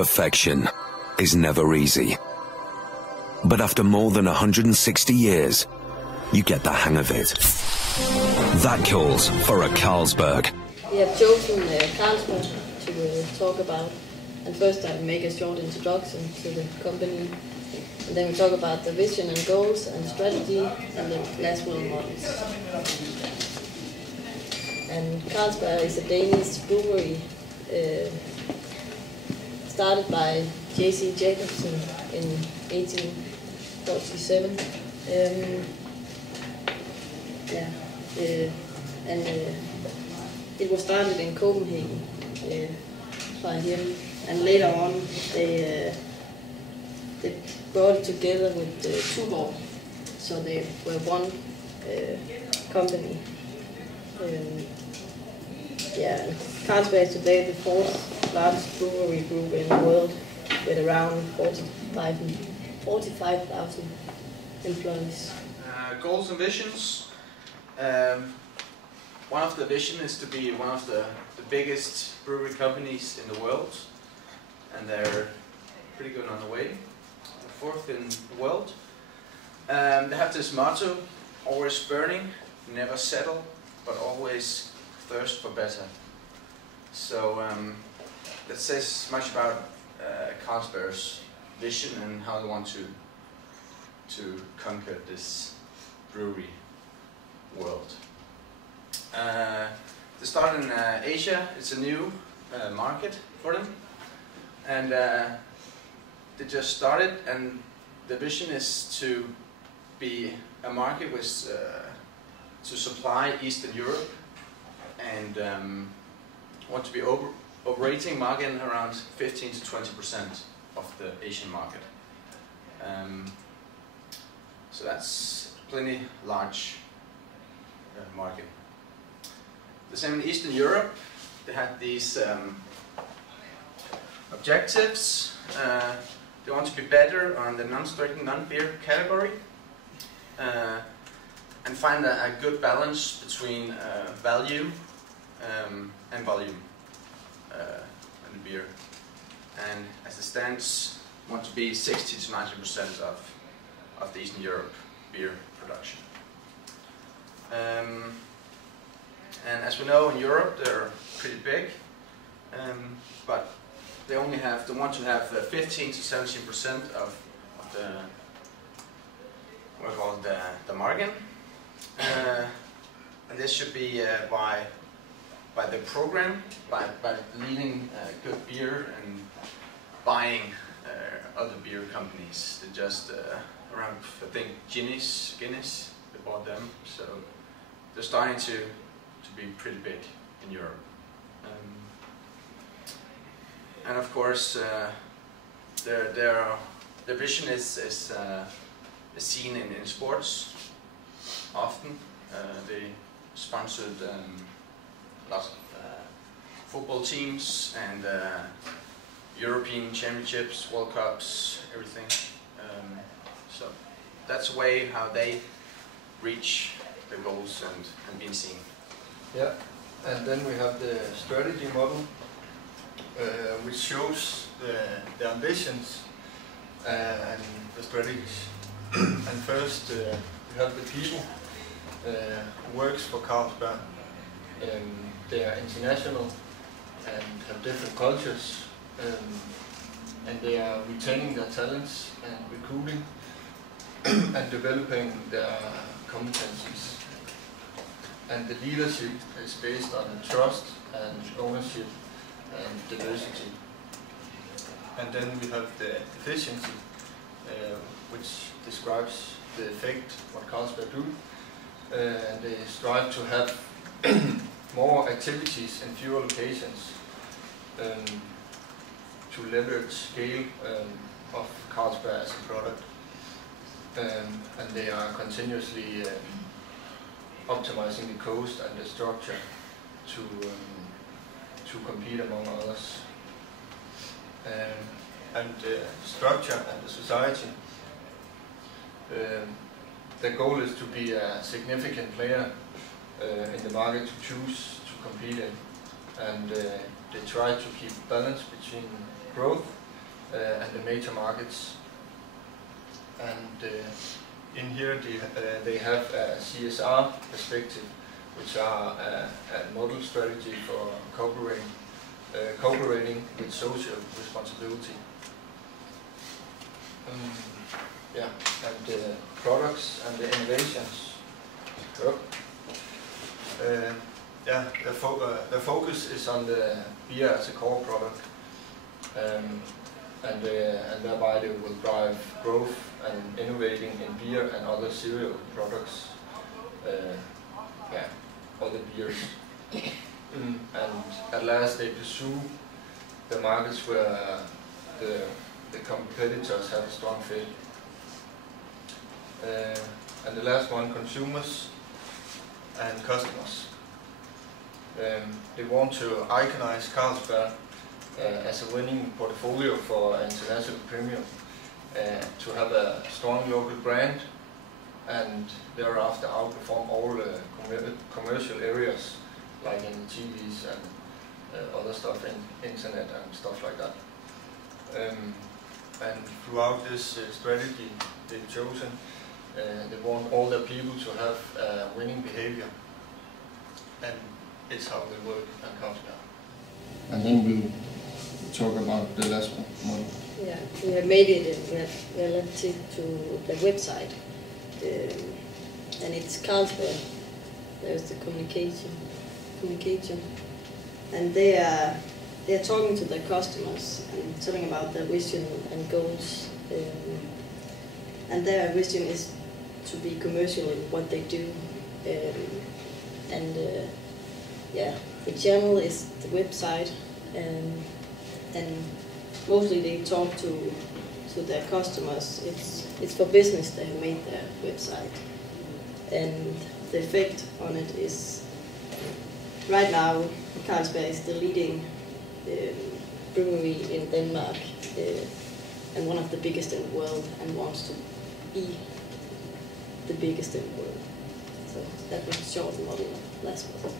Perfection is never easy. But after more than 160 years, you get the hang of it. That calls for a Carlsberg. We have chosen Carlsberg to talk about, and first I make a short introduction to the company, and then we talk about the vision and goals and strategy, and then last role models. And Carlsberg is a Danish brewery started by J.C. Jacobsen in 1847. It was started in Copenhagen by him, and later on they brought it together with Tuborg, so they were one company. Carlsberg is today the fourth largest brewery group in the world, with around 45,000 employees. Goals and visions. One of the vision is to be one of the biggest brewery companies in the world, and they're pretty good on the way. Fourth in the world. They have this motto: always burning, never settle, but always thirst for better. So that says much about Carlsberg's vision and how they want to conquer this brewery world. They started in Asia. It's a new market for them, and they just started, and the vision is to be a market with to supply Eastern Europe, and want to be operating market around 15 to 20% of the Asian market. So that's plenty large market. The same in Eastern Europe. They had these objectives. They want to be better on the non-striking, non-beer category, and find a good balance between value and volume in the beer. And as it stands, want to be 60 to 90% of the Eastern Europe beer production. And as we know, in Europe they're pretty big, but they want to have 15 to 17% of the what we call the margin, and this should be by the program, by leading good beer and buying other beer companies. They just around, I think, Guinness, they bought them, so they're starting to be pretty big in Europe. And of course, their vision is seen in sports often. They sponsored lots of football teams and European championships, World Cups, everything. So that's a way how they reach their goals and being seen. Yeah, and then we have the strategy model, which shows the ambitions and the strategies. And first we have the people who works for Carlsberg. They are international and have different cultures, and they are retaining their talents and recruiting and developing their competencies. And the leadership is based on trust and ownership and diversity. And then we have the efficiency, which describes the effect what Carlsberg do. And they strive to have more activities in fewer locations to leverage scale of Carlsberg as a product. And they are continuously optimizing the cost and the structure to compete among others. And the structure and the society. The goal is to be a significant player in the market to choose to compete in, and they try to keep balance between growth and the major markets. And in here they have a CSR perspective, which are a model strategy for cooperating with social responsibility. Yeah, and the products and the innovations. Yeah, the focus is on the beer as a core product, and thereby they will drive growth and innovating in beer and other cereal products. Yeah, other beers. And at last they pursue the markets where the competitors have a strong fit. And the last one, consumers and customers. They want to iconize Carlsberg as a winning portfolio for international premium, to have a strong local brand, and thereafter outperform all commercial areas like in TVs and other stuff in internet and stuff like that. And throughout this strategy they've chosen, they want all their people to have winning behavior, and it's how they work and Carlsberg. And then we'll talk about the last one. Yeah, we have made it relative to the website, and it's Carlsberg. There's the communication, and they are talking to their customers and telling about their vision and goals, and their vision is to be commercial in what they do, yeah, the channel is the website, and mostly they talk to their customers. It's for business they have made their website, and the effect on it is right now Carlsberg is the leading brewery in Denmark, and one of the biggest in the world, and wants to be the biggest in the world. So that was a short model last one.